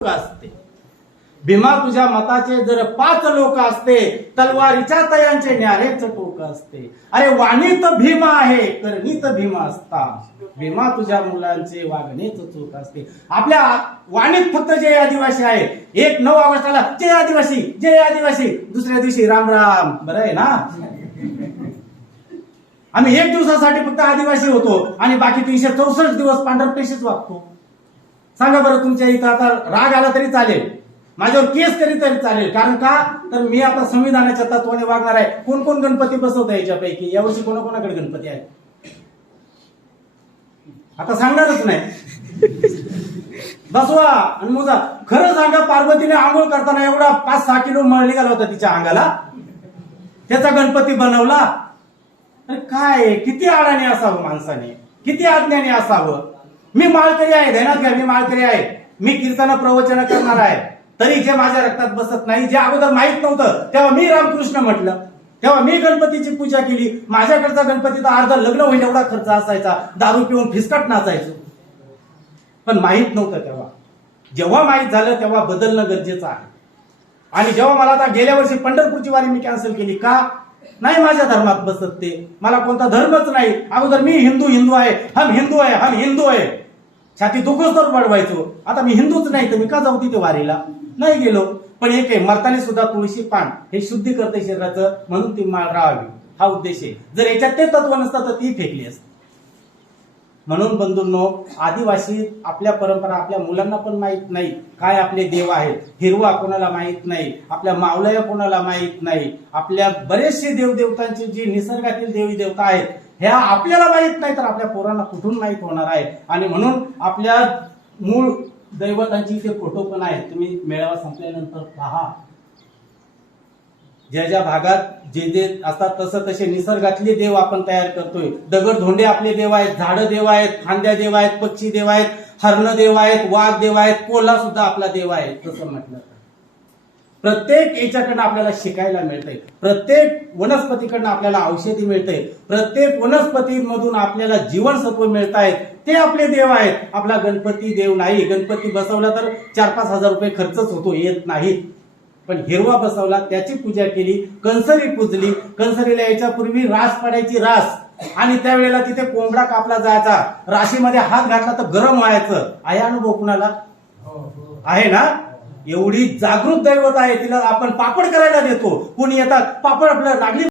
असते भीमा तुझ्या मताचे जर 5 लोक असते तलवारीच्या तयांचे न्यारेच टोक असते. अरे वाणीत भीमा आहे करणीत भीमा असता भीमा तुझ्या मुलांचे वागणेच चूक असते. आपल्या वाणीत फक्त जय आदिवासी आहे. 9 ऑगस्टला जय आदिवासी जय आदिवासी, दुसऱ्या दिवशी राम राम. बरं आहे ना, आम्ही 1 दिवसासाठी फक्त आदिवासी होतो आणि बाकी 364 दिवस पांढरपेशीच वागतो. सांगा बरं, तुमच्या इथं आता राग आला तरी चालेल, माझ्यावर केस करी तरी चालेल. कारण का तर मी आता संविधानाच्या तत्वाने वागणार आहे. कोण कोण गणपती बसवत आहे याच्यापैकी? यावर्षी कोणाकोणाकडे गणपती आहे आता सांगणारच नाही. बसवा आणि मुजा. खरं सांगा, पार्वतीने आंघोळ करताना एवढा 5-6 किलो मळ निघाला होता तिच्या अंगाला, त्याचा गणपती बनवला. अरे काय, किती अडाणी असावं माणसाने, किती अज्ञानी असावं. मी माळकरी आहे, ध्यानात घ्या, मी माळकरी आहे. मी कीर्तन प्रवचन करणार आहे. तरी जे माझ्या रक्तात बसत नाही, जे अगोदर माहित नव्हतं तेव्हा मी रामकृष्ण म्हटलं, तेव्हा मी गणपतीची पूजा केली. माझ्याकडचा गणपती तर अर्धा लग्न होईल एवढा खर्च असायचा, दारू पिऊन फिसकट नाचायचो. पण माहित नव्हतं तेव्हा. जेव्हा माहित झालं तेव्हा बदलणं गरजेचं आहे. आणि जेव्हा मला आता गेल्या वर्षी पंढरपूरची वारी मी कॅन्सल केली, का नाही माझ्या धर्मात बसत ते, मला कोणता धर्मच नाही. अगोदर मी हिंदू आहे, हम हिंदू आहे, छाती दुखच तर बडवायचो. आता मी हिंदूच नाही तर मी का जाऊ तिथे वारीला? नाही गेलो. पण एक आहे, मरताना सुद्धा तुळशी पान हे शुद्धी करते शरीराचं, म्हणून ती माळ राहावी, हा उद्देश आहे. जर याच्यात ते तत्व नसतं तर ती फेकली असते. म्हणून बंधूंनो, आदिवासी आपल्या परंपरा आपल्या मुलांना पण माहित नाही. काय आपले देव आहेत, हिरवा कोणाला माहित नाही, आपल्या मावळ्या कोणाला माहित नाही. आपल्या बरेचसे देवदेवतांची जी निसर्गातील देवी देवता आहेत ह्या आपल्याला माहित नाही, तर आपल्या पोरांना कुठून माहित होणार आहे. आणि म्हणून आपल्या मूळ दैवतांची इथे फोटो पण आहेत, तुम्ही मेळावा संपल्यानंतर पहा. ज्या ज्या भागात जे असतात तसं तसे निसर्गातले देव आपण तयार करतोय. दगड धोंडे आपले देव आहेत, झाडं देव आहेत, फांद्या देव आहेत, पक्षी देव आहेत, हरण देव आहेत, वाघ देव आहेत, कोल्हा सुद्धा आपला देव आहे. तसं म्हटलं प्रत्येक याच्याकडनं आपल्याला शिकायला मिळतंय. प्रत्येक वनस्पतीकडनं आपल्याला औषधी मिळते. प्रत्येक वनस्पतीमधून आपल्याला जीवनसत्व मिळत आहेत, ते आपले देव आहेत. आपला गणपती देव नाही. गणपती बसवला तर 4-5 हजार रुपये खर्चच होतो, येत नाहीत. पण हिरवा बसवला, त्याची पूजा केली, कंसरी पूजली. कंसरीला याच्यापूर्वी रास पडायची, रास, आणि त्यावेळेला तिथे कोंबडा कापला जायचा. राशीमध्ये हात घातला तर गरम व्हायचं. आहे अनुभव कुणाला? आहे ना? एवढी जागृत दैवत आहे, तिला आपण पापड करायला देतो. कोणी येतात, पापड आपल्याला लागली